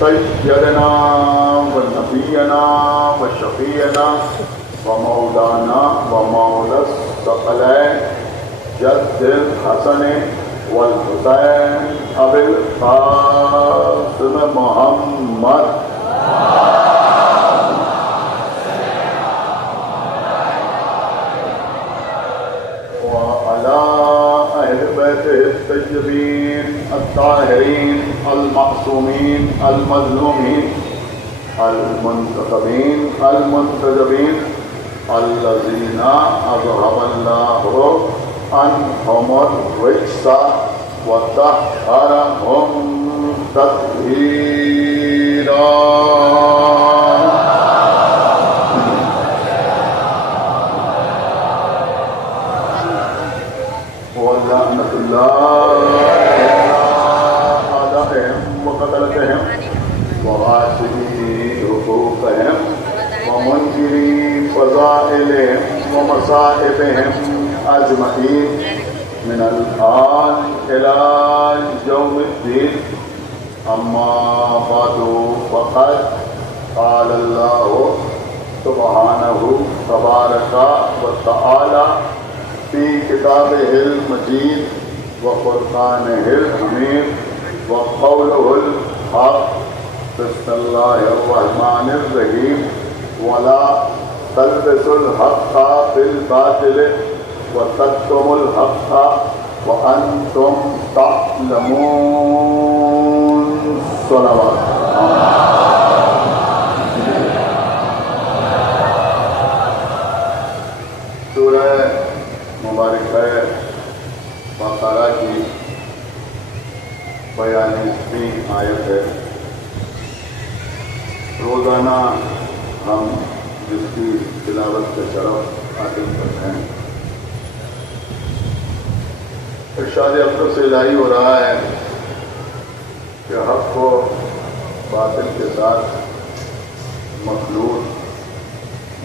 سيدنا ونبينا وشفيعنا ومولانا ومولى الثقلين جد الحسن والحسين أبي القاسم محمد وعلى أهل بيته الطيبين الطاهرين المعصومين المظلومين المنتخبين المنتجبين الذين أذهب الله عنهم الرجس وطهرهم تطهيرا. ولعنة الله على أعدائهم وقتلتهم وغاسلي حقوقهم ومنكري فضائلهم ومصائبهم أجمعين من الآن إلى يوم الدين. أما بعد فقد قال الله سبحانه تبارك وتعالى في كتابه المجيد وفرقانه الحميد وقوله الحق. بسم الله الرحمن الرحيم. ولا تلبسوا الحق بالباطل وتكتموا الحق وأنتم تعلمون. صلوات. سورہ مبارکہ بقرہ کی 42ویں آیت ہے. روزانہ ہم جس کی تلاوت کا شرف حاصل کرتے ہیں. ارشاد اقدس سے الہی ہو رہا ہے کہ حق کو باطل کے ساتھ مخلوط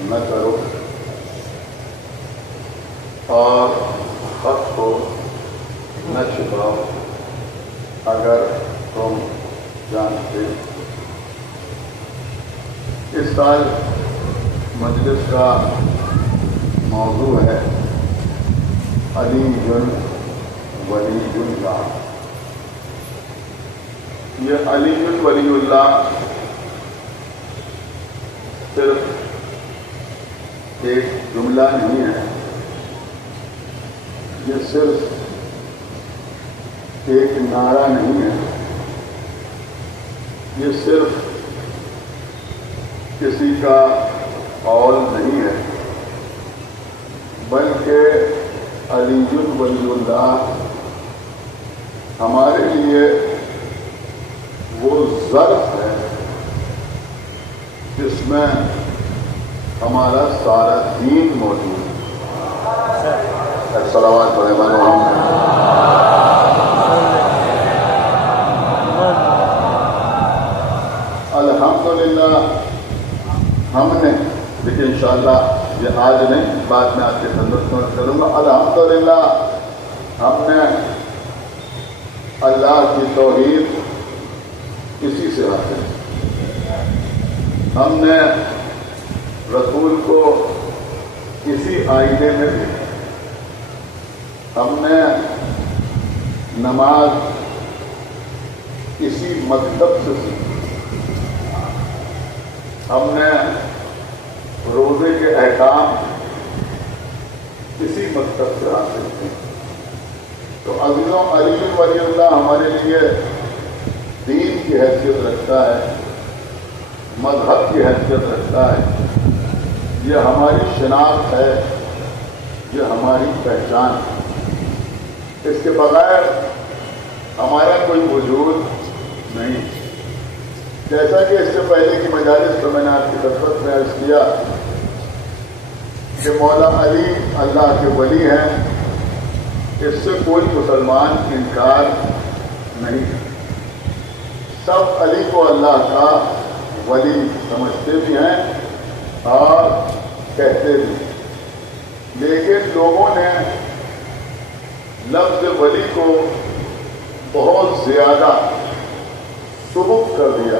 نہ کرو اور حق کو نہ چھپاؤ اگر تم جانتے. اس سال مجلس کا موضوع ہے علی ولی اللہ. یہ علی ولی اللہ صرف ایک جملہ نہیں ہے، یہ صرف ایک نعرہ نہیں ہے، یہ صرف کسی کا قول نہیں ہے، بلکہ علی ولی اللہ ہمارے لیے وہ ظرف ہے جس میں ہمارا سارا دین موجود ہے. صلوات پڑھیں محمد. الحمدللہ ہم نے، لیکن انشاءاللہ یہ آج نہیں، بعد میں آپ کی خدمت میں کروں گا. الحمدللہ ہم نے اللہ کی توحید اسی سے حاصل، ہم نے رسول کو اسی آئینے میں بھی، ہم نے نماز اسی مکتب سے سیکھی، ہم نے روزے کے احکام اسی مکتب سے حاصل کیے. تو عزیزوں، علی ولی اللہ ہمارے لیے دین کی حیثیت رکھتا ہے، مذہب کی حیثیت رکھتا ہے. یہ ہماری شناخت ہے، یہ ہماری پہچان ہے. اس کے بغیر ہمارا کوئی وجود نہیں. جیسا کہ اس سے پہلے کی مجالس کو میں نے آپ کی خدمت میں عرض کیا کہ مولا علی اللہ کے ولی ہیں، اس سے کوئی مسلمان انکار نہیں. سب علی کو اللہ کا ولی سمجھتے بھی ہیں اور کہتے بھی. لیکن لوگوں نے لفظ ولی کو بہت زیادہ سبک کر دیا.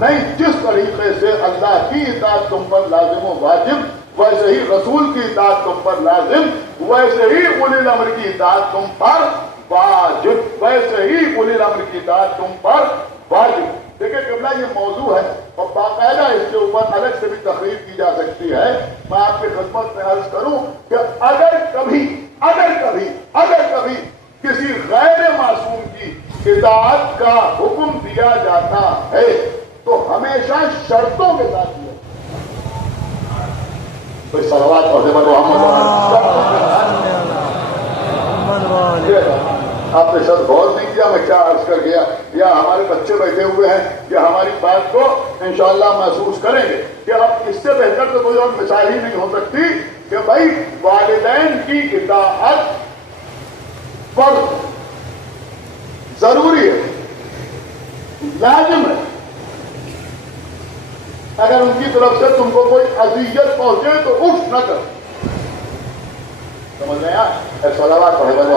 نہیں جس طریقے سے اللہ کی اطاعت تم پر لازم و واجب ویسے ہی رسول کی اطاعت تم پر لازم ویسے ہی اولی الامر کی اطاعت تم پر واجب ویسے ہی اولی الامر کی اطاعت تم پر واجب. دیکھیں قبلہ یہ موضوع ہے اور باقاعدہ اس کے اوپر الگ سے بھی تقریر کی جا سکتی ہے. میں آپ کی خدمت میں عرض کروں کہ اگر کبھی کسی غیر معصوم کی اطاعت کا حکم دیا جاتا ہے تو ہمیشہ شرطوں کے ساتھ دیا. کوئی صلوات پڑھنے والے آپ نے سر غور نہیں کیا میں کیا عرض کر گیا, یا ہمارے بچے بیٹھے ہوئے ہیں کہ ہماری بات کو انشاءاللہ محسوس کریں گے کہ اب اس سے بہتر تو کوئی اور مثال ہی نہیں ہو سکتی کہ بھائی والدین کی اطاعت فرض ضروری ہے, لازم ہے. اگر ان کی طرف سے تم کو کوئی اذیت پہنچے تو اف نہ کر. سمجھ رہے ہیں؟ صلوات پڑھے والے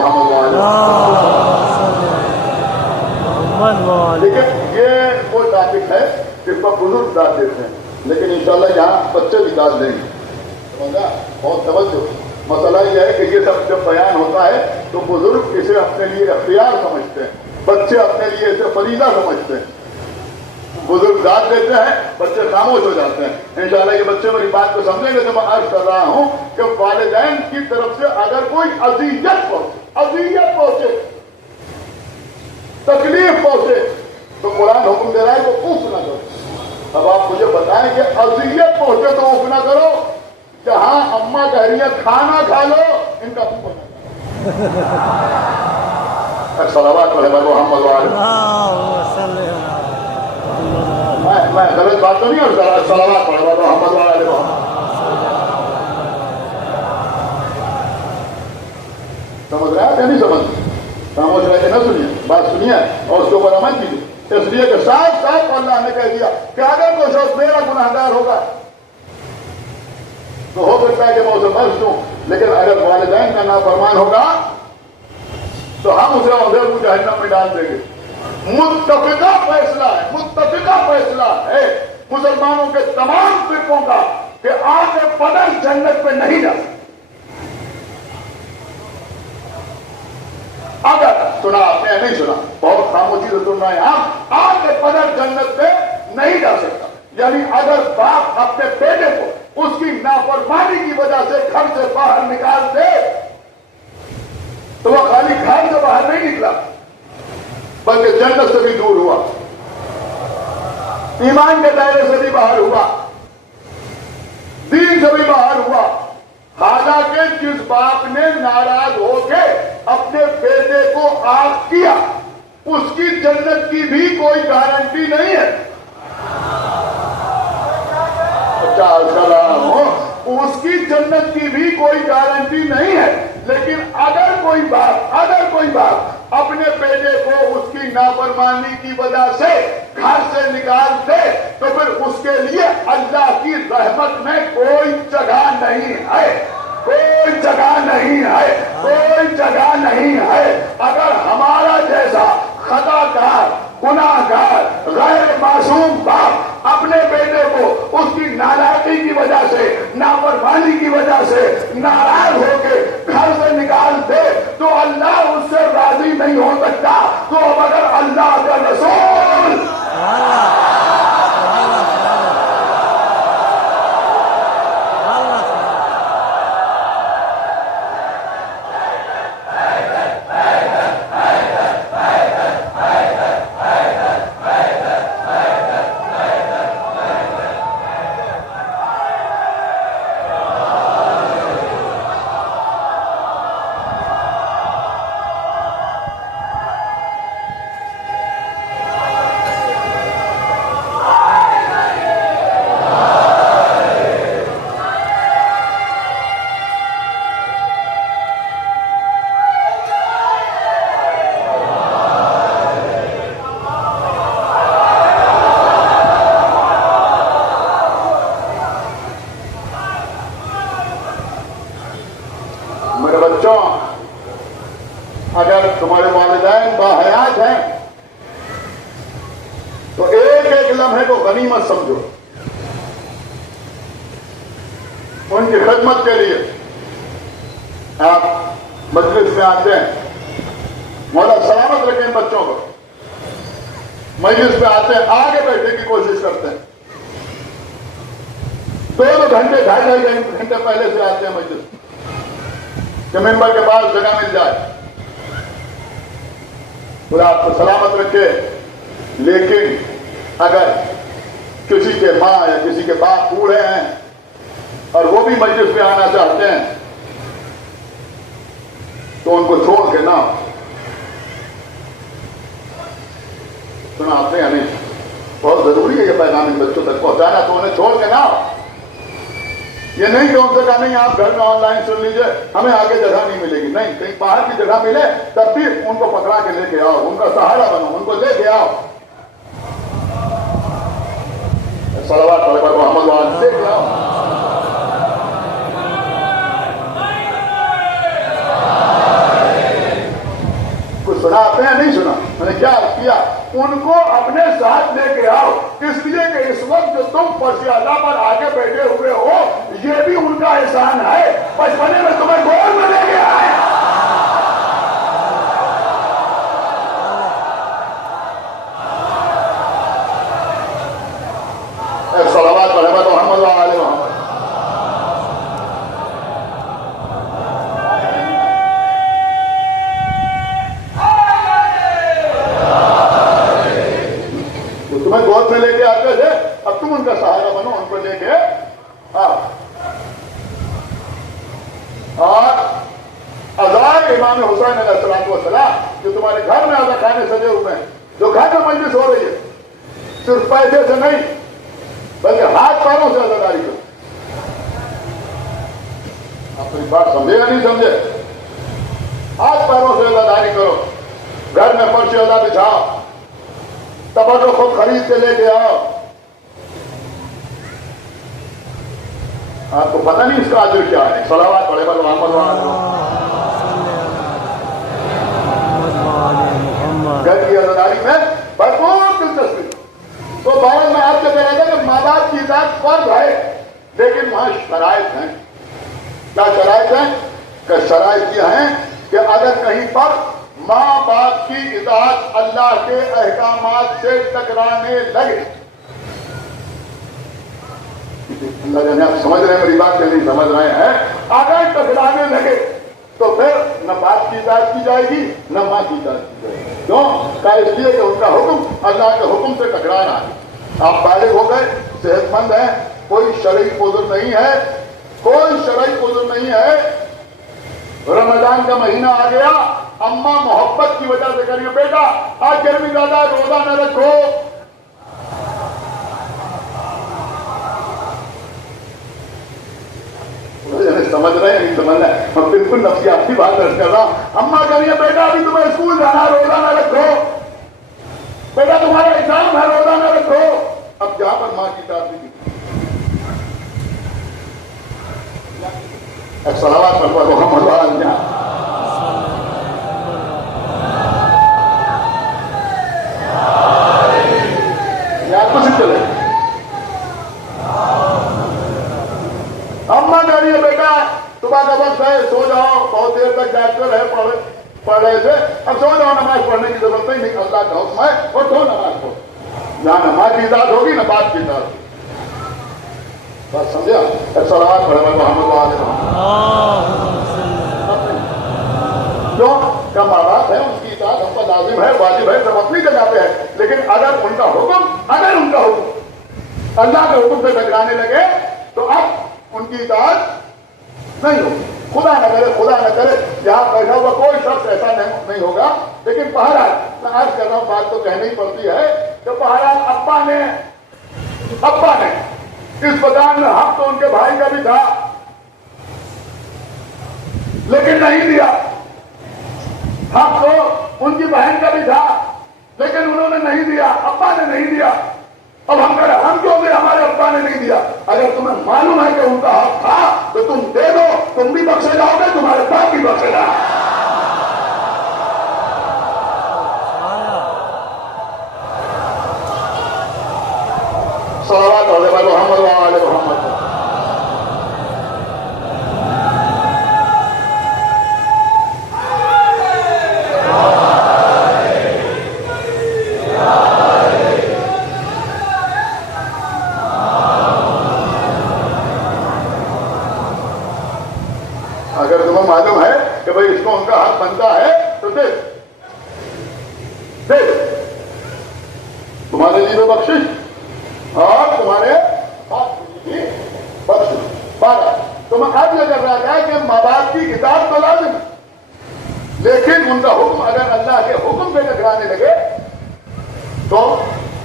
لیکن یہ وہ ٹاپک ہے جس پر بزرگ ڈال دیتے ہیں, لیکن انشاءاللہ یہاں بچے بھی ڈال دیں گے. سمجھا؟ بہت توجہ. مسئلہ یہ ہے کہ یہ سب جب بیان ہوتا ہے تو بزرگ اسے اپنے لیے اختیار سمجھتے ہیں, بچے اپنے لیے اسے فریضہ سمجھتے ہیں. بزرگ داد دیتے ہیں, بچے خاموش ہو جاتے ہیں. انشاءاللہ یہ بچے میری بات کو سمجھیں گے. تو میں عرض کر رہا ہوں کہ والدین کی طرف سے اگر کوئی اذیت پہنچے تکلیف پہنچے تو قرآن حکم دے رہا ہے کہ اف نہ کرو. اب آپ مجھے بتائیں کہ اذیت پہنچے تو اف نہ کرو, جہاں اماں کہہ رہی ہیں کھانا کھا لو ان کا اف نہ کرو. صلوات پڑھے محمد میں غلط بات تو نہیں اور صلوات پڑھ رہا تھا محمد والے سمجھ رہے ہیں یا نہیں سمجھ خاموش رہ کے نہ سنیے, بات سنیے اور اس کے اوپر عمل کیجیے. اس لیے کہ صاف اللہ نے کہہ دیا کہ اگر کوئی شخص میرا گناہگار ہوگا تو ہو سکتا ہے کہ میں اسے بخش دوں, لیکن اگر والدین کا نافرمان ہوگا تو ہم اسے عذر کو جہنم میں ڈال دیں گے. متفقہ فیصلہ ہے مسلمانوں کے تمام فرقوں کا کہ آگ بدر جنت پہ نہیں جا سکتے. اگر سنا آپ نے نہیں سنا, بہت خاموشی سے سن رہے ہیں آپ, آگ بدر جنت پہ نہیں جا سکتا. یعنی اگر باپ اپنے بیٹے کو اس کی نافرمانی کی وجہ سے گھر سے باہر نکال دے تو وہ خالی گھر سے باہر نہیں نکلا بلکہ جنت سے بھی دور ہوا, ایمان کے دائرے سے بھی باہر ہوا, دین سے بھی باہر ہوا. حالانکہ جس باپ نے ناراض ہو کے اپنے بیٹے کو آگ کیا اس کی جنت کی بھی کوئی گارنٹی نہیں ہے. اس کی جنت کی بھی کوئی گارنٹی نہیں ہے. لیکن اگر کوئی باپ اپنے بیٹے کو اس کی نافرمانی کی وجہ سے گھر سے نکال دے تو پھر اس کے لیے اللہ کی رحمت میں کوئی جگہ نہیں ہے. اگر ہمارا جیسا خطا کار گناہگار غیر معصوم باپ اپنے بیٹے کو اس کی نالائقی کی وجہ سے نافرمانی کی وجہ سے ناراض ہو کے گھر سے نکال دے تو اللہ اس سے راضی نہیں ہو سکتا. تو اب اگر اللہ کا رسول کرو. ان کی خدمت کے لیے آپ مجلس میں آتے ہیں, مولا سلامت رکھیں بچوں کو. مجلس میں آتے ہیں, آگے بیٹھنے کی کوشش کرتے ہیں. 2 گھنٹے 2.5 گھنٹے پہلے سے آتے ہیں مجلس کہ ممبر کے پاس جگہ مل جائے. خدا آپ کو سلامت رکھے. لیکن اگر کسی کے ماں یا کسی کے باپ بوڑھے ہیں اور وہ بھی مجلس میں آنا چاہتے ہیں تو ان کو چھوڑ کے نہ. سنا آپ نے یا نہیں؟ بہت ضروری ہے یہ پیغام ان بچوں تک پہنچانا. تو انہیں چھوڑ کے نہ. یہ نہیں کہ ان سے کہا نہیں آپ گھر میں آن لائن سن لیجئے, ہمیں آگے جگہ نہیں ملے گی. نہیں, کہیں باہر کی جگہ ملے تب بھی ان کو پکڑا کے لے کے آؤ, ان کا سہارا بنو, ان کو لے کے آؤ. صلوات علی محمد وعلی لے کے آؤ. کچھ سنا آپ نے نہیں سنا؟ میں نے کیا کیا؟ ان کو اپنے ساتھ لے کے آؤ. اس لیے کہ اس وقت جو تم فرشیادہ پر آگے بیٹھے ہوئے ہو, یہ بھی ان کا احسان ہے. بچپنے میں تمہیں گود میں لے کے آئے. صلوات علی محمد وعلی محمد. تمہیں گود میں لے کے آتے تھے, اب تم ان کا سہارا بنو, ان کو لے کے آؤ. اور ازار امام حسین علیہ السلام جو تمہارے گھر میں آدھا کھانے سجے ہوئے ہیں, جو گھر میں مجلس ہو رہی ہے, صرف پیسے سے نہیں بلکہ ہاتھ پیروں سے عزاداری کرو. آپ کو بات سمجھے یا نہیں سمجھے؟ ہاتھ پیروں سے عزاداری کرو. گھر میں فرش ادا بچھاؤ, تبرک خود خرید کے لے کے آؤ. آپ کو پتہ نہیں اس کا اجر کیا ہے. صلوات پڑھے بل محمد گھر کی عزاداری میں بھرپور دلچسپی. تو بہت میں آپ سے کہہ رہا تھا کہ ماں باپ کی اطاعت فرض ہے, لیکن وہاں شرائط ہیں. کیا شرائط ہیں؟ کہ شرائط یہ ہیں کہ اگر کہیں پر ماں باپ کی اطاعت اللہ کے احکامات سے ٹکرانے لگے, اللہ جانے آپ سمجھ رہے ہیں میری بات, کہ نہیں سمجھ رہے ہیں؟ اگر ٹکرانے لگے تو پھر نہ باپ کی اطاعت کی جائے گی نہ ماں کی اطاعت کی جائے گی. کیوں؟ کہ اس لیے کہ ان کا حکم اللہ کے حکم سے ٹکرانا ہے. آپ بالغ ہو گئے, صحت مند ہیں, کوئی شرعی عذر نہیں ہے, کوئی شرعی عذر نہیں ہے. رمضان کا مہینہ آ گیا, اماں محبت کی وجہ سے کریے بیٹا آج گرمی زیادہ روزہ نہ رکھو. سمجھ رہے ہیں نہیں سمجھ رہے ہیں؟ میں بالکل نفسیاتی بات درج کر رہا ہوں. اماں کریے بیٹا ابھی تمہیں اسکول جانا, روزہ نہ رکھو. بیٹا تمہارا ایگزام ہے, روزہ نہ رکھو. اب جہاں پر ماں کی اطاعت نہیں کی, صلوات پر پڑھو محمد وعلی یاد کو سکھ چلے. اماں کہہ رہی ہے بیٹا صبح کا وقت ہے, سو جاؤ, بہت دیر تک جاگ کر رہے پڑھ رہے تھے, اب سو جاؤ, نماز پڑھنے کی ضرورت نہیں, اللہ کا حکم ہے اور تو نماز پڑھو. جہاں نماز کی اطاعت ہوگی نہ بات کی اطاعت ہوگی. بات سمجھا؟ صلوات پڑھے محمد وعلی کیوں کہ ماں باپ ہے, ان کی اطاعت ہم پر لازم ہے, واجب ہے, سب اپنی جگہ پہ ہے. لیکن اگر ان کا حکم اللہ کے حکم سے ٹکرانے لگے تو اب ان کی اطاعت نہیں ہوگی. خدا نہ کرے یہاں بیٹھا ہوا کوئی شخص ایسا نہیں ہوگا. لیکن بہرحال میں عرض کر رہا ہوں, بات تو کہنی پڑتی ہے کہ بہرحال ابا نے اس مکان میں حق تو ان کے بھائی کا بھی تھا لیکن نہیں دیا, حق تو ان کی بہن کا بھی تھا لیکن انہوں نے نہیں دیا, ابا نے نہیں دیا. اب ہم کہہ رہے ہم کیوں دے, ہمارے ابا نے نہیں دیا. اگر تمہیں معلوم ہے کہ ان کا حق تھا تو تم دے دو, تم بھی بخشے جاؤ گے, تمہارے باپ بھی بخشے جائیں. صلوات صلی اللہ محمد وآل محمد. اگر تمہیں معلوم ہے کہ بھئی اس کو ان کا حق بنتا ہے تو دے تمہارے لیے بخشش اور تمہارے بخشش. تمہیں اب یہ کر رہا تھا کہ ماں باپ کی اطاعت تو لازم ہے، لیکن ان کا حکم اگر اللہ کے حکم پہ ٹکرانے لگے تو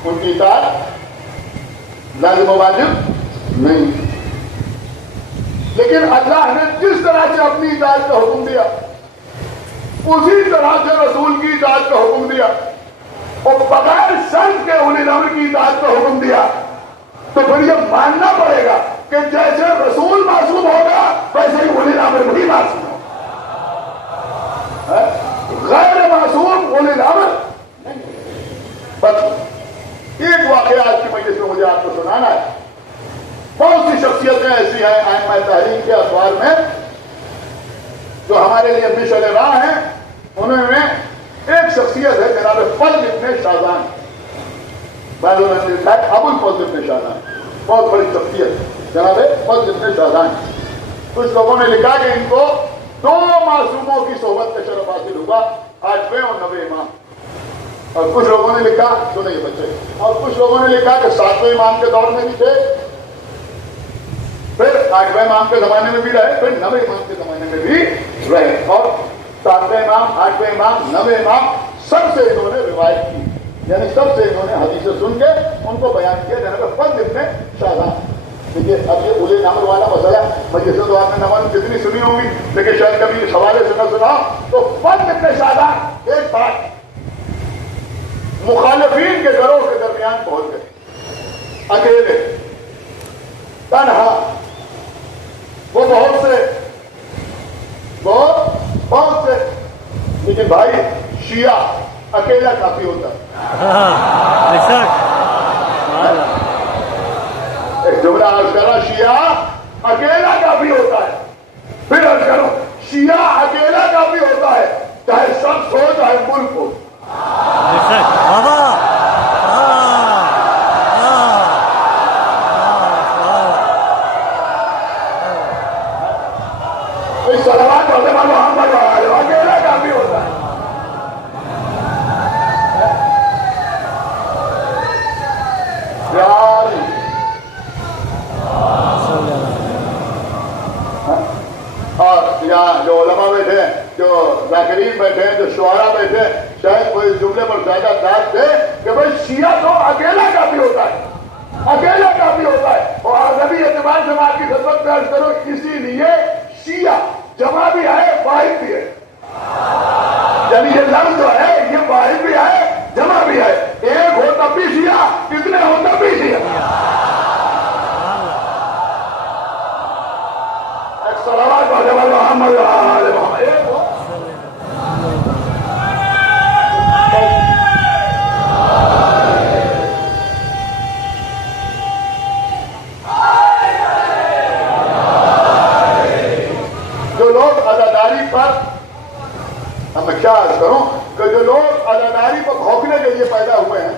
ان کی اطاعت لازم و واجب نہیں. لیکن اللہ نے جس طرح سے اپنی اطاعت کا حکم دیا اسی طرح سے رسول کی اطاعت کا حکم دیا اور بغیر شرط کے اولی الامر کی اطاعت کا حکم دیا، تو پھر یہ ماننا پڑے گا کہ جیسے رسول معصوم ہوگا ویسے ہی اولی الامر بھی معصوم ہوگا. غیر معصوم اولی الامر نہیں. بس ایک واقعہ آج کی مجلس میں مجھے آپ کو سنانا ہے. بہت سی شخصیتیں ایسی ہیں ائمہ تحریر کے اخبار میں جو ہمارے لیے مشعل راہ ہیں. انہوں نے ایک شخصیت ہے جناب فضل ابن شاذان، بعضوں نے لکھا ہے ابو الفضل ابن شاذان، بہت بڑی شخصیت جناب فضل ابن شاذان. کچھ لوگوں نے لکھا کہ ان کو 2 معصوموں کی صحبت کا شرف حاصل ہوگا، 8ویں اور 9ویں امام. اور کچھ لوگوں نے لکھا سنیں یہ بچے، اور کچھ لوگوں نے لکھا کہ 7ویں امام کے دور میں بھی تھے، پھر 8ویں امام کے زمانے میں بھی رہے، پھر 9ویں امام کے زمانے میں بھی رہے. اور 7ویں امام، 8ویں امام، 9ویں امام سب سے انہوں نے روایت کی، یعنی سب سے انہوں نے حدیثیں سن کے ان کو بیان کیا. جناب فضل ابن شاذان. دیکھیے اب یہ اولی الامر والا مسئلہ مجلس تو آپ نے نماز جتنی سنی ہوگی لیکن شاید کبھی اس حوالے سے نہ سنا. تو فضل ابن شاذان ایک بات مخالفین کے گروہ کے درمیان پہنچ گئے، اکیلے تنہا. وہ بہت سے لیکن بھائی شیعہ اکیلا کافی ہوتا ہے. ایک جملہ عرض کرا، شیعہ اکیلا کافی ہوتا ہے. پھر عرض کرو شیعہ اکیلا کافی ہوتا ہے، چاہے شخص ہو چاہے ملک ہو. صلوات محمد اکیلا کافی ہوتا ہے. اور یہاں جو علماء بیٹھے ہیں، جو ذاکرین بیٹھے ہیں، جو شعراء بیٹھے ہیں، شاید کوئی جملے پر زیادہ داد دے کہ بھائی شیعہ تو اکیلا کافی ہوتا ہے، اکیلا کافی ہوتا ہے. اور نبی اعتبار سے میں آپ کی خدمت میں عرض کروں، اسی لیے شیعہ جمع بھی ہے واحد بھی ہے. یعنی یہ لفظ جو ہے یہ واحد بھی ہے جمع بھی ہے. ایک ہو تب بھی شیعہ، کتنے ہو تب بھی شیعہ. صلوات محمد آل محمد. ایک ہو اب میں کیا عرض کروں کہ جو لوگ اداداری پر بھونکنے کے لیے پیدا ہوئے ہیں،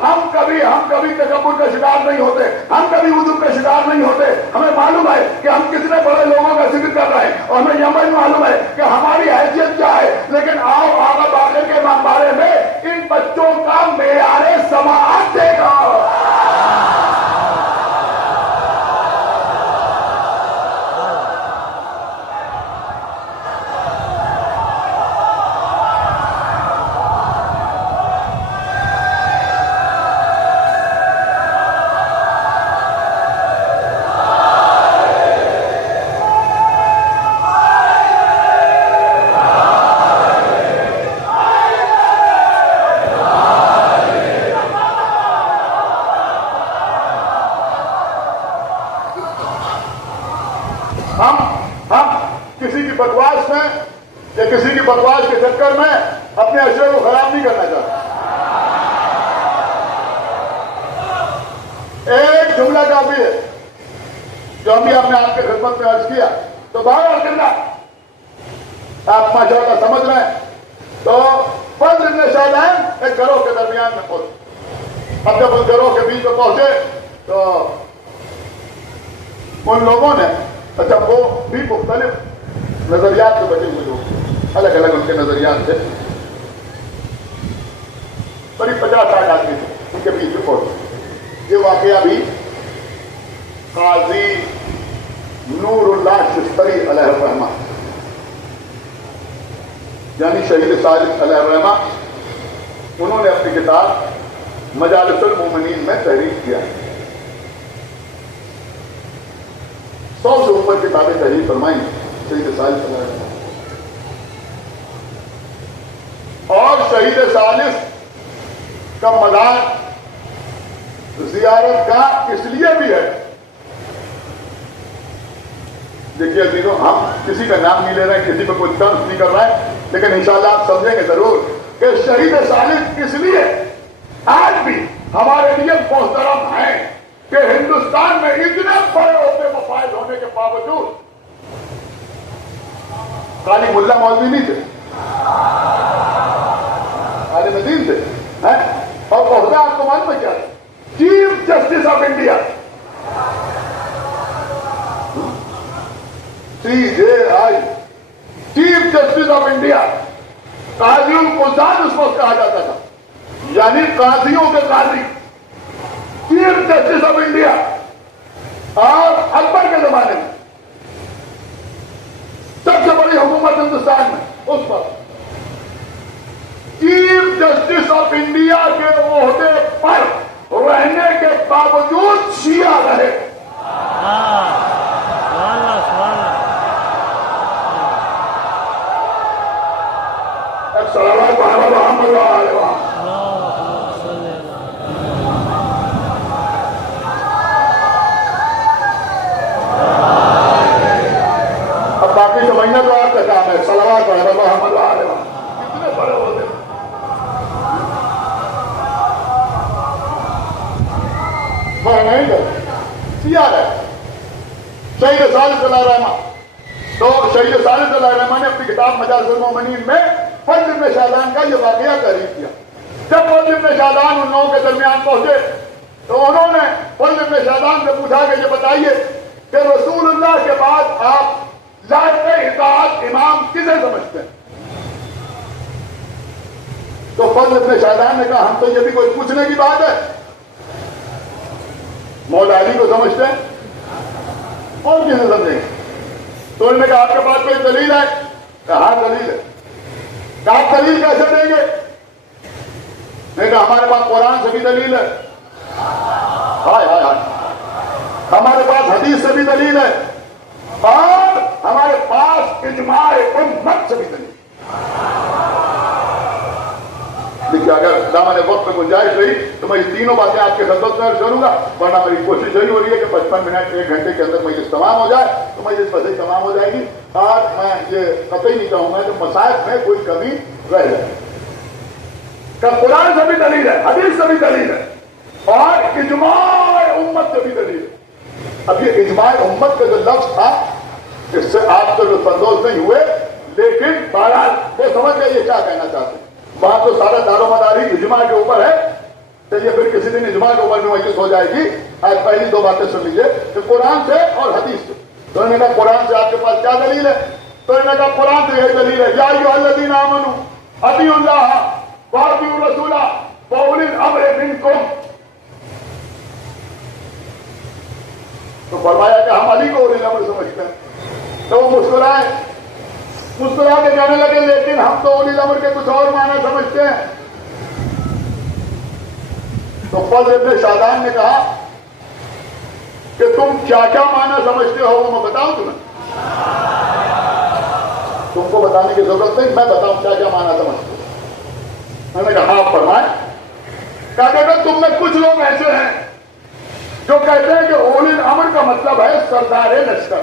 ہم کبھی تکبر کا شکار نہیں ہوتے، ہم کبھی عجب کا شکار نہیں ہوتے. ہمیں معلوم ہے کہ ہم کتنے بڑے لوگوں کا ذکر کر رہے ہیں اور ہمیں یہ معلوم ہے کہ ہماری حیثیت کیا ہے. لیکن آؤ آغا باقر کے بارے میں ان بچوں کا معیار سماعت دیکھا. ہم کسی کی بکواس میں یا کسی کی بکواس کے چکر میں اپنے عشرے کو خراب نہیں کرنا چاہتے. ایک جملہ کافی ہے جو ہم بھی ہم نے آپ کی خدمت میں عرض کیا. تو باہر کرنا آپ ماشاء اللہ سمجھ رہے ہیں. تو فضل ابن شادان ایک گروہ کے درمیان میں پہنچے. اب جب اس گروہ کے بیچ میں پہنچے تو ان لوگوں نے اچھا وہ بھی مختلف نظریات سے بچے ہوئے لوگ, الگ الگ ان کے نظریات تھے. قریب 50-60 آدمی تھے ان کے بیچ میں پہنچے. یہ واقعہ بھی قاضی نور اللہ شستری علیہ الرحمہ یعنی شہید صالح علیہ الرحمہ انہوں نے اپنی کتاب مجالس المومنین میں تحریر کیا. 100 سے اوپر کتابیں تحریر فرمائی شہید صالح علیہ الرحمہ. اور شہید صالح کا مزار زیارت کا اس لیے بھی ہے. دیکھیے عزیزوں, ہم کسی کا نام نہیں لے رہے ہیں, کسی پہ کوئی طنز نہیں کر رہے ہیں, لیکن انشاءاللہ آپ سمجھیں گے ضرور کہ شہید صالح اس لیے آج بھی ہمارے لیے محترم ہیں کہ ہندوستان میں اتنے بڑے عہدے میں فائز ہونے کے باوجود خالی ملا مولوی نہیں تھے, عالم دین تھے. اور عہدہ آپ کو معلوم ہے کیا ہے؟ Chief justice of India, CJI, chief justice of India. قاضی القضات اس وقت کہا جاتا تھا, یعنی قاضیوں کے قاضی, چیف جسٹس آف انڈیا. اور اکبر کے زمانے میں سب سے بڑی حکومت ہندوستان میں اس وقت چیف جسٹس آف انڈیا کے عہدے پر رہنے کے باوجود شیعہ رہے. اب باقی سمجھنا تو آپ کا کام ہے. صلوات محمد کتنے بڑے ہوتے ہیں. سیاہ ہے شہید صالح علیہ الرحمہ. تو شہید صالح علیہ الرحمہ نے اپنی کتاب مجالس المومنین میں فضل ابن شادان کا یہ واقعہ تحریر کیا. جب فضل ابن شادان ان لوگوں کے درمیان پہنچے تو انہوں نے فضل ابن شادان سے پوچھا کہ یہ بتائیے کہ رسول اللہ کے بعد آپ لائق اطاعت امام کسے سمجھتے ہیں؟ تو فضل ابن شادان نے کہا ہم تو یہ بھی کوئی پوچھنے کی بات ہے, مولا علی کو سمجھتے ہیں اور کسے سمجھیں گے؟ تو انہوں نے کہا آپ کے پاس کوئی دلیل ہے؟ کہا ہاں دلیل ہے. کہا دلیل کیسے دیں گے؟ نہیں کہا ہمارے پاس قرآن سے بھی دلیل ہے, ہائے ہائے ہائے, ہمارے پاس حدیث سے بھی دلیل ہے, اور ہمارے پاس اجماع امت سے بھی دلیل. دیکھیے اگر دامن وقت میں گنجائش رہی تو میں یہ تینوں باتیں آپ کے خدمت میں عرض کروں گا, ورنہ میری کوشش یہی ہو رہی ہے کہ 55 منٹ 1 گھنٹے کے اندر مجلس تمام ہو جائے. تو مجلس بس تمام ہو جائے گی. اور میں یہ قطعی نہیں کہوں گا کہ مسائل میں کوئی کمی رہ جائے. کہ قرآن سے بھی دلیل ہے, حدیث سے بھی دلیل ہے, اور اجماع امت سے بھی دلیل ہے. اب یہ اجماع امت کا جو لفظ تھا اس سے آپ تو لطف اندوز نہیں ہوئے, لیکن بہرحال وہ سمجھ گئے یہ کیا کہنا چاہتے ہیں. وہاں تو سارا دار و مداری اجماع کے اوپر ہے. چلیے پھر کسی دن اجماع کے اوپر مجلس ہو جائے گی. آج پہلی 2 باتیں سن لیجیے کہ قرآن سے اور حدیث سے. تو انہوں نے کہا قرآن سے آپ کے پاس کیا دلیل ہے؟ تو انہوں نے کہا قرآن سے یہ دلیل ہے, یا ایھا الذین آمنوا اطیعوا اللہ واطیعوا الرسول واولی الامر منکم. تو فرمایا کہ ہم علی کو اولی الامر سمجھتے ہیں. تو وہ مسکرائے, مسکرا کے کہنے لگے لیکن ہم تو اولی الامر کے کچھ اور معنی سمجھتے ہیں. تو فضل ابن شادان نے کہا کہ تم کیا کیا معنی سمجھتے ہو وہ میں بتاؤں تمہیں؟ تم کو بتانے کی ضرورت نہیں, میں بتاؤں کیا کیا معنی سمجھتے ہو. میں نے کہا آپ فرمائیں. کہا کہ تم میں کچھ لوگ ایسے ہیں جو کہتے ہیں کہ اولی الامر کا مطلب ہے سردار لشکر,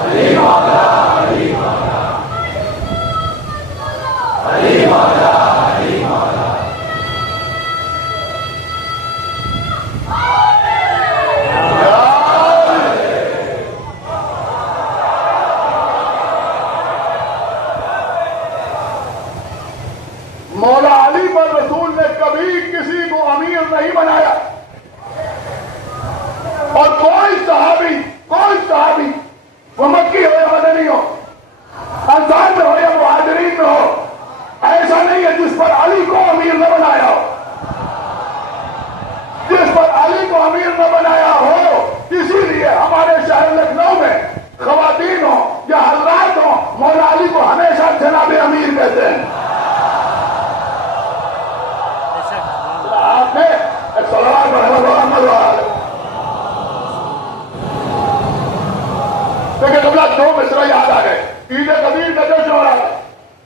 Ali Mawla وہ مکی ہو یا مدنی ہو، انصار میں ہو یا مہاجرین میں ہو، ایسا نہیں ہے جس پر علی کو امیر نہ بنایا ہو، جس پر علی کو امیر نہ بنایا ہو۔ اسی لیے ہمارے شہر لکھنؤ میں خواتین ہوں یا حضرات ہوں، مولا علی کو ہمیشہ جناب امیر کہتے ہیں۔ آپ نے صلوات محمد دیکھیں قبلہ دو مصرع یاد آ گئے، عید قدیر کا جشن ہو رہا تھا،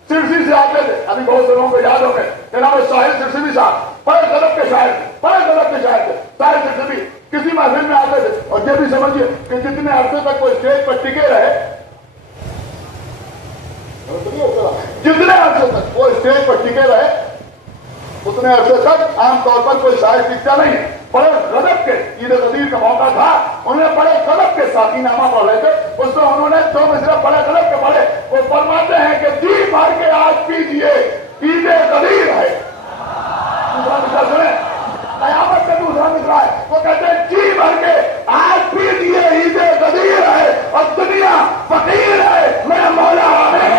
سرسی سے آتے تھے، ابھی بہت سے لوگوں کو یاد ہو گئے، جناب ساحل سرسی صاحب بڑے غلط کے شاعر تھے، بڑے غلط کے شاعر تھے، ساحل سرسی کسی محفل میں آتے تھے، اور یہ بھی سمجھیے کہ جتنے عرصے تک وہ اسٹیج پر ٹکے رہے، جتنے عرصے تک وہ اسٹیج پر ٹکے رہے اتنے عرصے تک عام طور پر کوئی شاعر ٹکتا نہیں ہے۔ بڑے غضب کے عید قدیر کا موقع تھا، انہوں نے بڑے غضب کے ساقی نامہ پڑھ رہے تھے، اس میں انہوں نے دو مصرع بڑے غضب کے پڑھے، وہ فرماتے ہیں کہ جی بھر کے آج پیجیے عید قدیر ہے۔ دوسرا مصرع سنیں، قیامت کا دوسرا مصرع ہے، وہ کہتے ہیں جی بھر کے آج پیجیے عید قدیر ہے، اور دنیا فقیر ہے، میں مولا آمین۔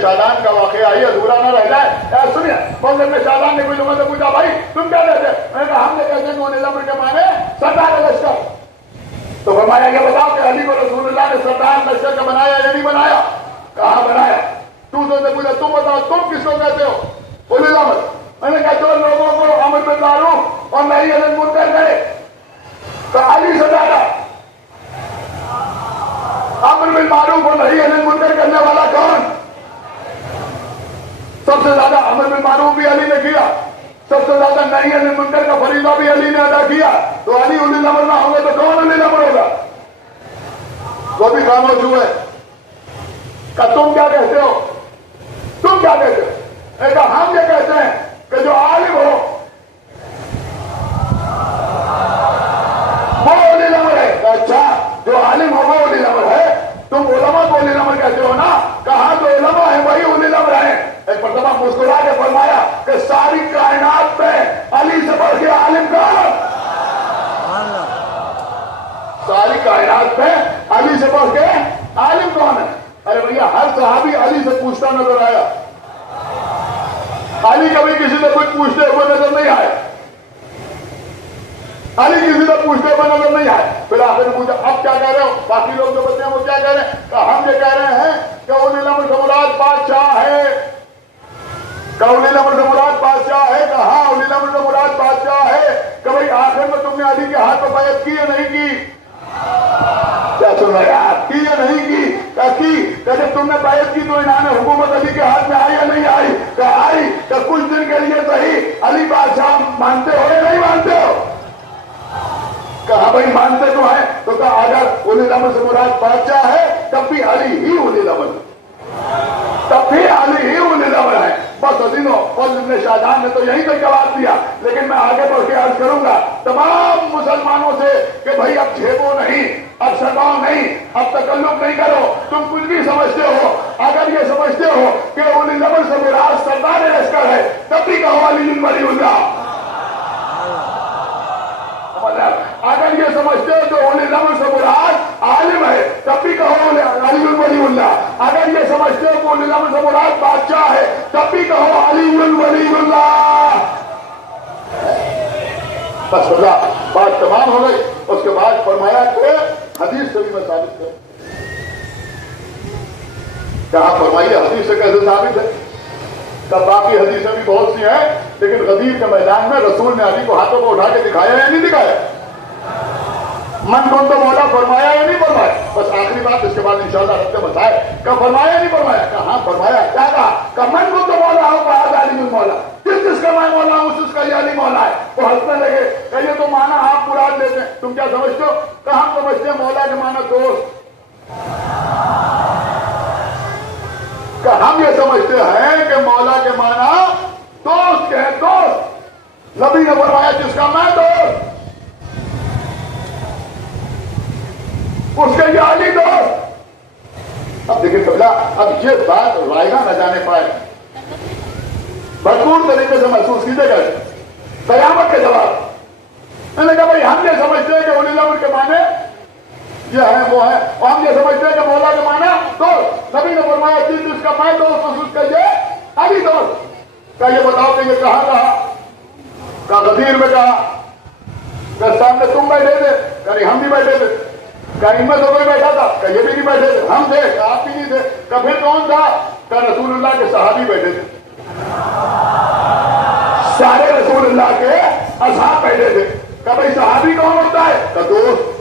شادان کا واقعہ آئی ادھورا نہ رہ جائے۔ سنیے، مولانا ابن شادان نے کوئی لوگوں سے پوچھا بھائی تم کیا کہتے ہیں؟ میں نے کہا ہم نے کہتے ہیں کہ انہی الامر کے معنی سردار لشکر۔ تو فرمایا کہ بتاؤ کہ علی کو رسول اللہ نے سردار لشکر کا بنایا یا نہیں بنایا؟ کہاں بنایا؟ دوسروں سے پوچھا تم بتاؤ تم کس کو کہتے ہو؟ انہی الامر۔ میں نے کہا جو لوگوں کو امر بالمعروف اور نہی عن المنکر کرے تو علی سے زیادہ امر بالمعروف اور نہی عن المنکر کرنے والا کون؟ سب سے زیادہ امر بالمعروف بھی علی نے کیا، سب سے زیادہ نہی عن المنکر کا فریضہ بھی علی نے ادا کیا، تو علی اولی الامر نہ ہوں گے تو کون اولی الامر ہوگا؟ وہ بھی خاموش ہوئے۔ کہ تم کیا کہتے ہو؟ تم کیا کہتے ہو؟ میں کہا ہم یہ کہتے ہیں کہ جو عالم ہو وہ اولی الامر ہے۔ اچھا جو عالم ہو وہ اولی الامر ہے، تم علماء کو اولی الامر کہتے ہو نا؟ کہاں جو علماء ہیں وہی اولی الامر ہیں۔ ایک مرتبہ مسکرا کے فرمایا کہ ساری کائنات میں علی سے بڑھ کے عالم کون؟ ساری کائنات میں علی سے بڑھ کے عالم کون ہے؟ ارے بھیا ہر صحابی علی سے پوچھتا نظر آیا، علی کبھی کسی سے کچھ پوچھتے ہوئے نظر نہیں آئے، علی کسی سے پوچھتے ہوئے نظر نہیں آئے۔ پھر آخر نے پوچھا اب کیا کہہ رہے ہو؟ باقی لوگ جو بچے ہیں وہ کیا کہہ رہے ہیں؟ کہ ہم یہ کہہ رہے ہیں کہ اولی الامر سے مراد بادشاہ ہے۔ کہ اولی الامر سے مراد بادشاہ ہے؟ کہ ہاں اولی الامر سے مراد بادشاہ ہے۔ کہ بھائی آخر میں تم نے علی کے ہاتھ پہ بیعت کی یا نہیں کی؟ کیا سن رہے آپ؟ کی یا نہیں کی؟ کیا کی؟ کہ جب تم نے بیعت کی تو انعام حکومت علی کے ہاتھ میں آئی یا نہیں آئی؟ کہ آئی۔ کہ کچھ دن کے لیے صحیح علی بادشاہ مانتے ہو یا نہیں مانتے ہو؟ کہا بھائی مانتے تو ہیں، تو کہا اگر اولی الامر سے مراد بادشاہ ہے تب بھی علی ہی اولی الامر، تب بھی علی ہی اولی الامر ہے۔ بس عزیزوں، فضل ابن شادان نے تو یہیں تک جواب دیا، لیکن میں آگے بڑھ کے عرض کروں گا تمام مسلمانوں سے کہ بھائی اب جھیبو نہیں، اب شرماؤ نہیں، اب تکلف نہیں کرو، تم کچھ بھی سمجھتے ہو، اگر یہ سمجھتے ہو کہ اولی الامر سے مراد سردار لشکر ہے تب بھی کہو علی بن ولی اللہ۔ اگر یہ سمجھتے ہو تو اولی الامر سے مراد عالم ہے تب بھی کہو علی بن ولی اللہ۔ اگر یہ سمجھتے ہو کہ اولی الامر سے مراد بادشاہ ہے تب بھی کہو علی بن ولی اللہ۔ بس بات تمام ہو گئی۔ اس کے بعد فرمایا کہ حدیث سے بھی میں ثابت کروں۔ کہاں فرمائیے حدیث سے کیسے ثابت ہے؟ کہ باقی حدیثیں بھی بہت سی ہیں، لیکن غدیر کے میدان میں رسول نے علی کو ہاتھوں کو اٹھا کے دکھایا یا نہیں دکھایا؟ من کن تو مولا فرمایا یا نہیں فرمایا؟ بس آخری بات، اس کے بعد انشاءاللہ رب نے بتایا کہ فرمایا یا نہیں فرمایا؟ کہ ہاں فرمایا۔ کیا کہا؟ کہ من کن تو مولا ہوں فہذا علی المولا، جس کا میں مولا ہوں اس کا یہ علی مولا ہے۔ وہ ہنسنے لگے کہ یہ تو مانا آپ مراد لیتے ہیں، تم کیا سمجھتے ہو؟ کہ ہم سمجھتے ہیں مولا کے مانا دوست، کہ ہم یہ سمجھتے ہیں کہ مولا کے مانا دوست کے ہیں، دوست۔ نبی نے فرمایا جس کا میں دوست اس کے یہ علی دوست۔ اب دیکھیں قبلہ، اب یہ بات رائگاں نہ جانے پائے، بھرپور طریقے سے محسوس کیجیے گا قیامت کے جواب۔ میں نے کہا بھائی ہم یہ سمجھتے ہیں کہ اولی الامر کے معنی یہ ہے وہ ہے، اور ہم یہ سمجھتے ہیں کہ مولا کے معنی دوست۔ نبی نے فرمایا جس کا میں دوست اس کا یہ علی دوست۔ کیا یہ بتاؤ کہ یہ کہاں کہا؟ کہ غدیر میں کہا؟ کہ سامنے تم بیٹھے تھے؟ کہ ہم بھی بیٹھے تھے؟ کہ ان میں تو کوئی بیٹھا تھا؟ کہ یہ بھی نہیں بیٹھے تھے، ہم تھے، کہ آپ بھی نہیں تھے؟ کہ پھر کون تھا؟ کہ رسول اللہ کے صحابی بیٹھے تھے، سارے رسول اللہ کے اصحاب بیٹھے تھے۔ کہ بھائی صحابی کون ہوتا ہے؟ کہ دوست۔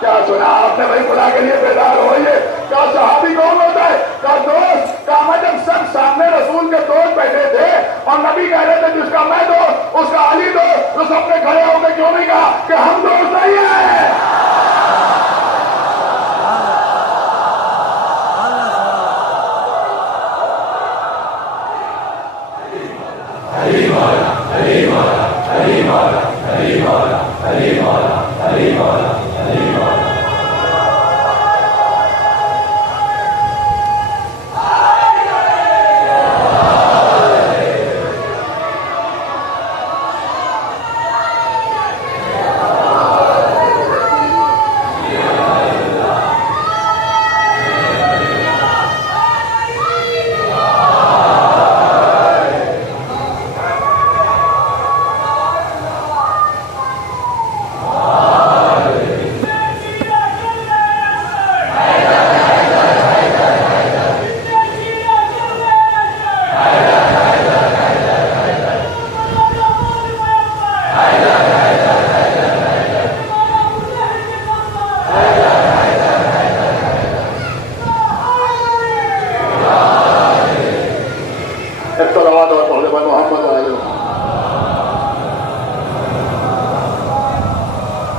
کیا سنا آپ نے بھائی؟ خدا کے لیے بیدار ہوئیے۔ کیا صحابی کون ہوتا ہے؟ کیا دوست؟ کیا میں جب سب سامنے رسول کے دوست بیٹھے تھے اور نبی کہہ رہے تھے جس کا میں دوست اس کا علی دوست، تو سب نے کھڑے ہو کے کیوں نہیں کہا کہ ہم دوست نہیں ہیں؟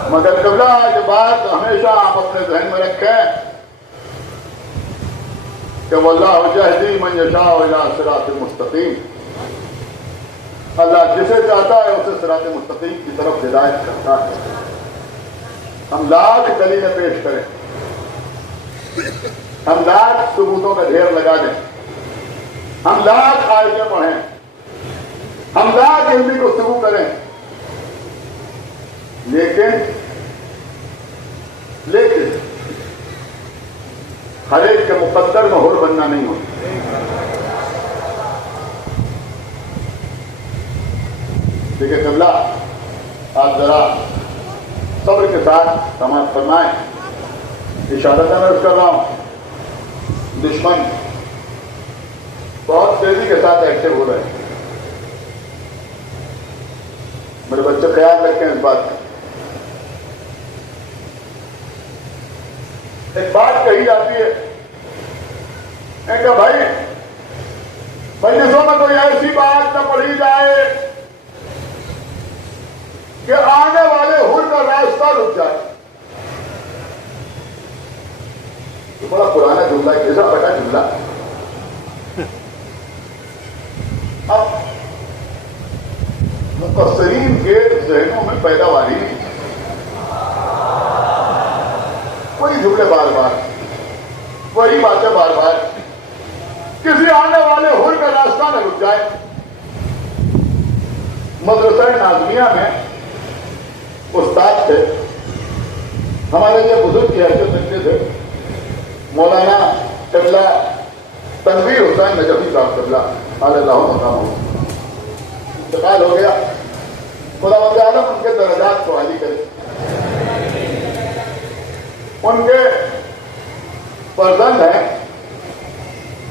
مگر قبلہ یہ بات ہمیشہ آپ اپنے ذہن میں رکھیں کہ واللہ یہدی من یشاء الی صراط مستقیم، اللہ جسے چاہتا ہے اسے صراط مستقیم کی طرف ہدایت کرتا ہے۔ ہم لاکھ دلیلیں پیش کریں، ہم لاکھ ثبوتوں کا ڈھیر لگا دیں، ہم لاکھ آیتیں پڑھیں، ہم لاکھ علمی گفتگو کریں، لیکن ہر ایک کے مقدر میں حر بننا نہیں ہوتا۔ دیکھیں قبلہ، آپ ذرا صبر کے ساتھ سماعت فرمائیں، اشارت میں عرض کر رہا ہوں، دشمن بہت تیزی کے ساتھ ایکٹیو ہو رہے ہیں۔ میرے بچے خیال رکھیں اس بات کا۔ ایک بات کہی جاتی ہے کہ بھائی مجلسوں میں کوئی ایسی بات نہ پڑھی جائے کہ آنے والے حر کا راستہ رک جائے۔ یہ بڑا پرانا جملہ ہے، کیسا بڑا جملہ۔ اب مفسرین کے ذہنوں میں پیداواری نہیں، وہی جملے بار بار، وہی باتیں بار بار، کسی آنے والے حر کا راستہ نہ رک جائے۔ مدرسہ نازمیہ میں استاد تھے، ہمارے لیے بزرگ کی حیثیت رکھتے تھے، مولانا قبلہ تنویر حسین نجفی صاحب قبلہ اللہ مقام، انتقال ہو گیا، خدا وند عالم ان کے درجات کو عالی کرے۔ ان کے فرزند ہیں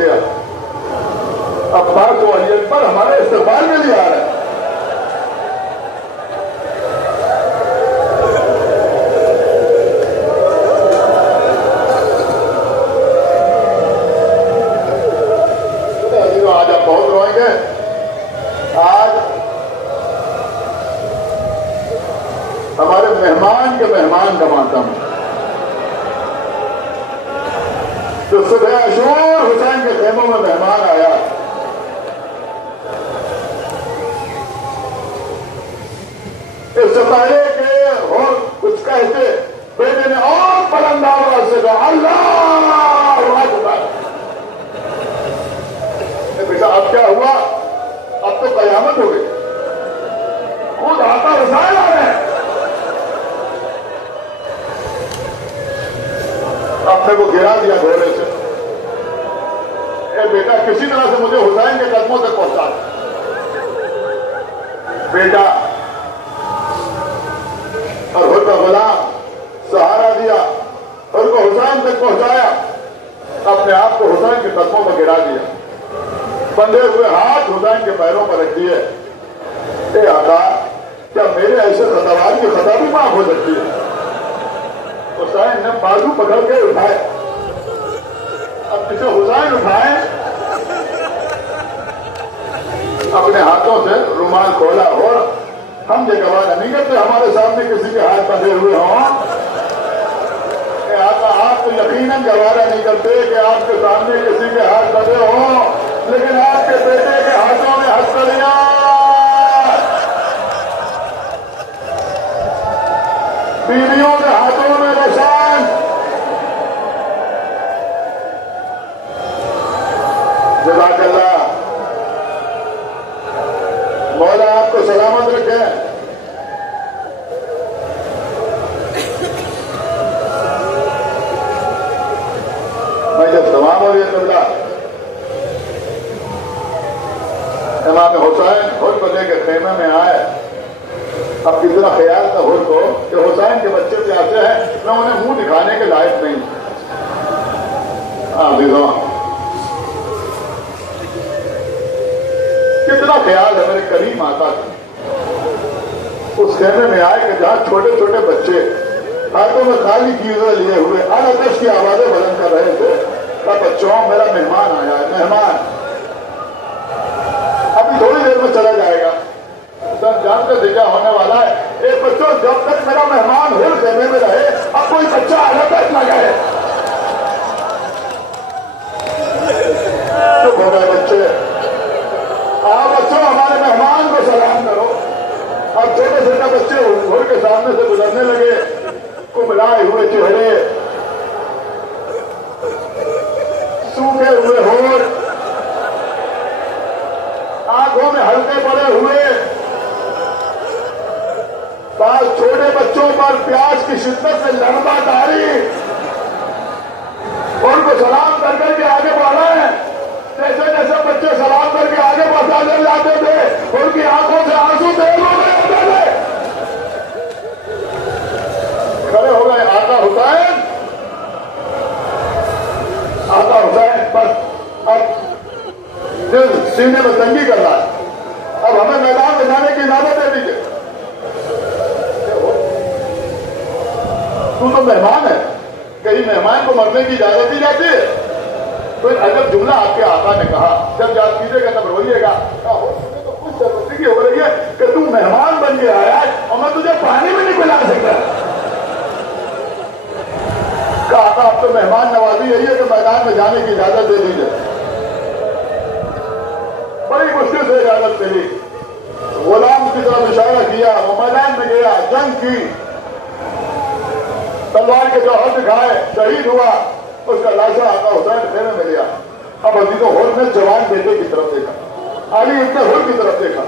گیا. عباس و علی اکبر ہمارے استقبال کے لیے آ رہے ہیں. آج آپ بہت روئیں گے. آج ہمارے مہمان کے مہمان کا ماتم جو صبح عاشور حسین کے خیموں میں مہمان آیا. اس سے پہلے کہ اور کچھ کہتے بیٹے نے اور بلند آواز سے کہا اللہ اکبر. بیٹا اب کیا ہوا؟ اب تو قیامت ہو گئی. خود آقا حسین آ رہے ہیں. اب نے وہ گرا دیا گھوڑے سے. اے بیٹا کسی طرح سے مجھے حسین کے قدموں تک پہنچا دیا. بیٹا اور خود کا غلام سہارا دیا اور کو حسین تک پہنچایا. اپنے آپ کو حسین کے قدموں پر گرا دیا. بندھے ہوئے ہاتھ حسین کے پیروں پر رکھ دیے. اے آقا کیا میرے ایسے خطاوار کی خطا بھی معاف ہو سکتی ہے؟ حسین نے بازو پکڑ کے اٹھائے. اب جسے حسین اٹھائے اپنے ہاتھوں سے رومال کھولا. اور ہم یہ گوارا نہیں کرتے ہمارے سامنے کسی کے ہاتھ بندھے ہوئے ہوں. اے آقا آپ تو یقیناً گوارا نہیں کرتے کہ آپ کے سامنے کسی کے ہاتھ بندھے ہوں. لیکن آپ کے بیٹے کے ہاتھوں میں ہتھکڑیاں، بیویوں کے ہاتھوں میں نشان. جزاک اللہ. مولا آپ کو سلامت رکھے. میں جب تمام ہو یہ قبلہ امام حسین خود بدے کے خیمے میں آئے. اب کتنا خیال تھا خود کو کہ حسین کے بچے پیاسے ہیں، میں انہیں منہ دکھانے کے لائق نہیں. کتنا خیال ہے میرے کریم آقا کا. اس خیمے میں آئے کہ جہاں چھوٹے چھوٹے بچے ہاتھوں میں خالی چیزیں لیے ہوئے آنکش کی آوازیں بلند کر رہے تھے. کہا بچوں میرا مہمان آیا ہے. مہمان ابھی تھوڑی دیر میں چلا جائے گا. سب جانتے تھے کیا ہونے والا ہے. ایک بچوں جب تک میرا مہمان ہو خیمے میں رہے اب کوئی بچہ آنکش نہ گئے. چپ ہو گئے بچے. بچوں ہمارے مہمان کو سلام کرو. اب چھوٹے چھوٹے بچے گھر کے سامنے سے گزرنے لگے. کملائے ہوئے چہرے، سوکھے ہوئے ہونٹ، آنکھوں میں ہلکے پڑے ہوئے. بعض چھوٹے بچوں پر پیاس کی شدت سے لڑبا داری. ان کو سلام کر کر کے آگے بڑھ رہے ہیں. جیسے جیسے بچے سلام کر کے آگے بڑھتے جاتے تھے ان کی آنکھوں سے آنسو تیز ہو رہے ہوتے تھے. کھڑے ہو گئے. آقا حسین، آقا حسین بس اب دل سینے میں تنگی کر رہا ہے. اب ہمیں میدان میں جانے کی اجازت دے دیجیے. تو مہمان ہے، کہیں مہمان کو مرنے کی اجازت دی جاتی ہے؟ کوئی عجب جملہ آپ کے آقا نے کہا. جب یاد کیجیے گا تب روئیے گا. تو کچھ شرمندگی ہو رہی ہے کہ تم مہمان بن کے آیا ہے اور میں تجھے پانی بھی نہیں پلا سکتا. کہا آقا اب تو مہمان نوازی یہی ہے کہ میدان میں جانے کی اجازت دے دیجیے. بڑی مشکل سے اجازت ملی. غلام کی طرف اشارہ کیا، وہ میدان میں گیا، جنگ کی، تلوار کے جوہر دکھائے، شہید ہوا. اس کا لاشا آقا حسین خیمے میں لیا. اب عزیز و حور نے جوان بیٹے کی طرف دیکھا، علی ابن حر کی طرف دیکھا.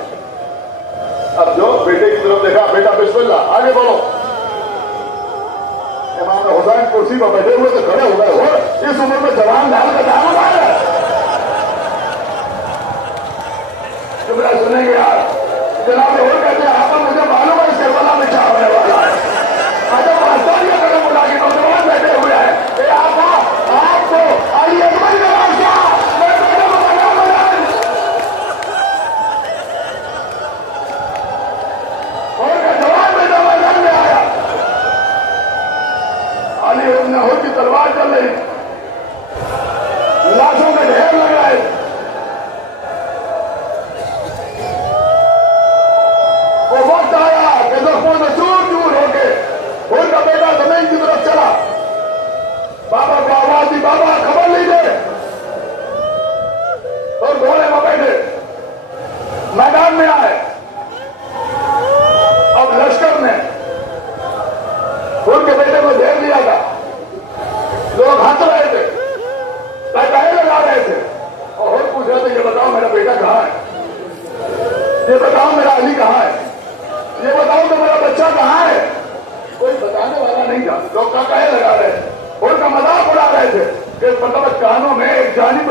اب جو بیٹے کی طرف دیکھا، بیٹا بسم اللہ آگے بڑھو. امام حسین کرسی پر بیٹھے ہوئے تو کھڑے ہو گئے. اور اس عمر میں جوان لال کا دام آیا ہے. جملہ سنیں گے یار. جناب حر کہتے ہیں آقا مجھے معلوم ہے اس کربلا میں کیا ہونے والا ہے. اگر پاکستانی قدم اٹھا کے نوجوان بیٹھے ہوئے ہیں. اے آقا آپ کو علی اکبر کا راستہ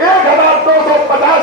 1250